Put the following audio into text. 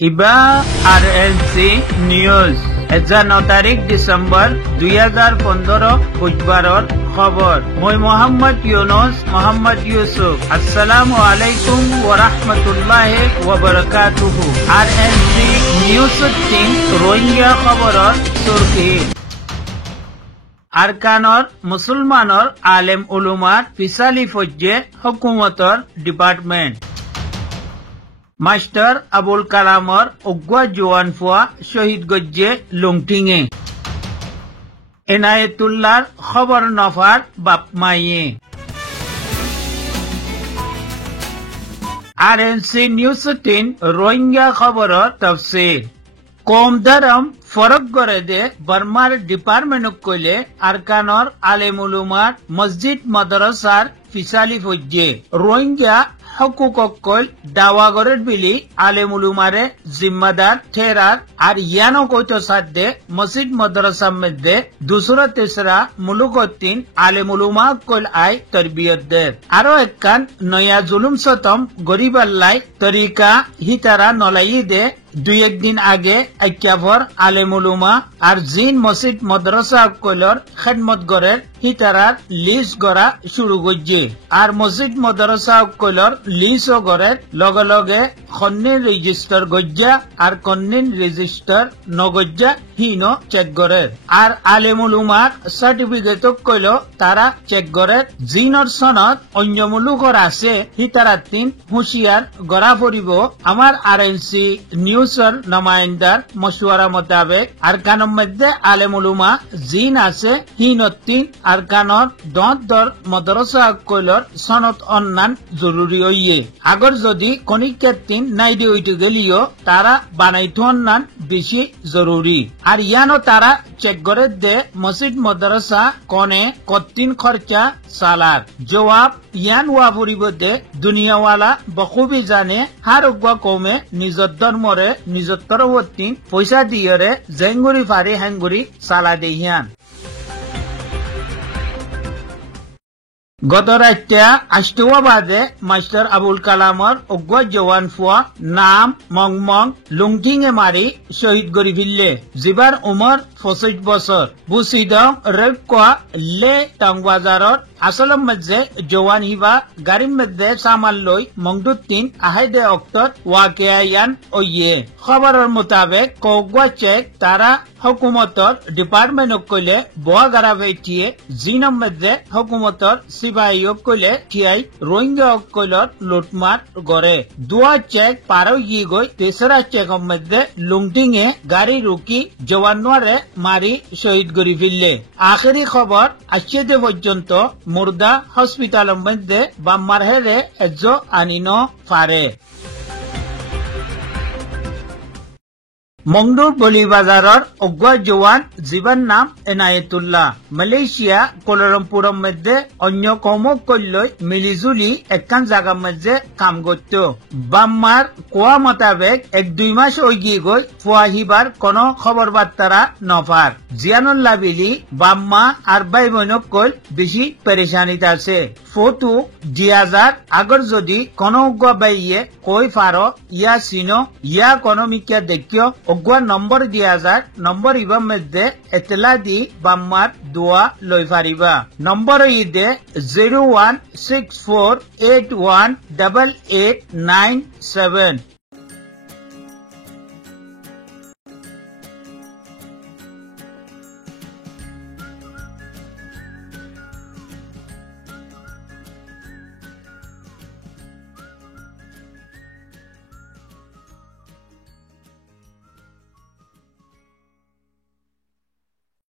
ইবা RNC news 9 তারিখ December 2015 বুধবাৰৰ খবৰ মই মোহাম্মদ ইউসুফ আসসালামু আলাইকুম ওয়া রাহমাতুল্লাহি ওয়া বারাকাতুহু আরএনসি নিউজ টিম রোহিঙ্গা খবৰৰ সুরখি আরকানৰ মুসলমানৰ আলেম উলুমাৰ ফিসালি ফজ্জে হুকুমতৰ ডিপাৰ্টমেণ্ট মাস্টার আবুল কালামর অগুয়া জওয়ান ফুয়া শহীদ গজ্জে লুংটিংয়ে এনায়েতুল্লাহর খবর নফার বাপমাইয়ে আরএনসি নিউজ 3 রোহিঙ্গা খবরর তফসির কম ধরম ফরক করে দে বর্মার ডিপার্টমেন্ট কইলে আরকানর আলেম উলুমার মসজিদ মাদ্রাসার ফিসালি ফজ্জে রোহিঙ্গা হকুককল দাওয়াগরের বিলি আলেম উলুমারে জিম্মাদার ঠেরার আর ইয়ানো কইতো সাধ্যে মসজিদ মাদ্রাসার মধ্যে দুসরা তেসরা মুলুকত্তিন আলেম উলুমা কল আই তরবিয়ত দের আরো একখান নয়া জুলুম সতম গরিবাল্লাই তরিকা হিতারা নলাই দে দুই একদিন আগে আইক্যাভর আলেম উলুমা আর জিন মসজিদ মাদ্রাসা কইলর খেদমত গরের হিতারার লিস্ট গড়া শুরু করছে আর মসজিদ মাদ্রাসা কইলর লিস্ট ও গড়ের লগে লগে খন্নিন রেজিস্টার গজ্জা আর কন্নিন রেজিস্টার নগজ্জা হিনো চেক গড়ের আর আলেম উলুমার সার্টিফিকেট কইল তারা চেক গড়ের জিনর সনদ অন্য মুলুকর আছে হিতারাতিন হুঁশিয়ার গড়া পড়িব আমার আরএনসি নিউজর নমায়ন্দার মশওয়ারা মোতাবেক আরকানের মধ্যে আলেম উলুমা জিন আছে হিনতিন আরকানর দর মাদ্রাসা কইলর সনদ অন্যান জরুরি হইয়ে আগর যদি কনিকেতিন নাইডি হইতে গেলিও তারা বানাইতো অন্যান বেশি জরুরি আর ইয়ানো তারা চেক করে দে মসজিদ মাদ্রাসা কনে কত্তিন খরচা সালার জবাব ইয়ান ওয়া পরিব দে দুনিয়াওয়ালা বখুবি জানে হার উগ্বা কমে নিজর ধর্মরে নিজর তরবর্তী পয়সা দিয়রে জেঙ্গুরি ফারি হেঙ্গুরি সালা দেহিয়ান গত রাত্রে আষ্টবাদে মাস্টার আবুল কালামর অগুয়া জওয়ান ফুয়া নাম মংমং লুংটিং এ মারি শহীদ গরি ফিরলে জিবার উমর 25 বছর বুসিদং রেড কোয়া লে টাংবাজারত আসলম মধ্যে জওয়ান হিবা গাড়ির মধ্যে সামাল লই মংদুত্তিন আহাইদে অক্তর ওয়াকিয়ায়ান ওইয়ে খবরের মোতাবেক কগুয়া চেক তারা হুকুমতর ডিপার্টমেন্ট কইলে বোয়া গারা ভেটিয়ে জিনম মধ্যে হুকুমতর সিপাহী কইলে ঠিয়াই রোহিঙ্গা কইলর লুটমার গড়ে দুয়া চেক পারো গি গই তেসরা চেক মধ্যে লুংটিং এ গাড়ি রুকি জওয়ানরে মারি শহীদ গরি ফিরলে আখেরি খবর আজকে পর্যন্ত মুর্দা হসপিটালের মধ্যে বাম্মার হেরে এজো আনিনো পারে মংডুর বলিবাজারর অগুয়া জওয়ান জীবন নাম এনায়েতুল্লাহ মালয়েশিয়া কোলালামপুরের মধ্যে অন্য কৌমক কল্যই মিলিজুলি একখান জায়গার মধ্যে কাম করত বাম্মার কোয়া মোতাবেক 1-2 মাস ওইগিয়ে গই ফুয়াহিবার কোন খবর বার্তারা নফার জিয়ানুল্লাহ বিলি বাম্মা আর ভাই বোনক কল বেশি পেরেশানিত আছে ফটো দিয়াজার আগর যদি কোন অগুয়া বাইয়ে কই ফারো ইয়া সিনো ইয়া কোন মিকিয়া দেখিও অগুয়া নম্বর দিয়াজার নম্বর ইবার মধ্যে এতলা দি বাম্মার দোয়া লই ফারিবা নম্বর ইদে 0164818897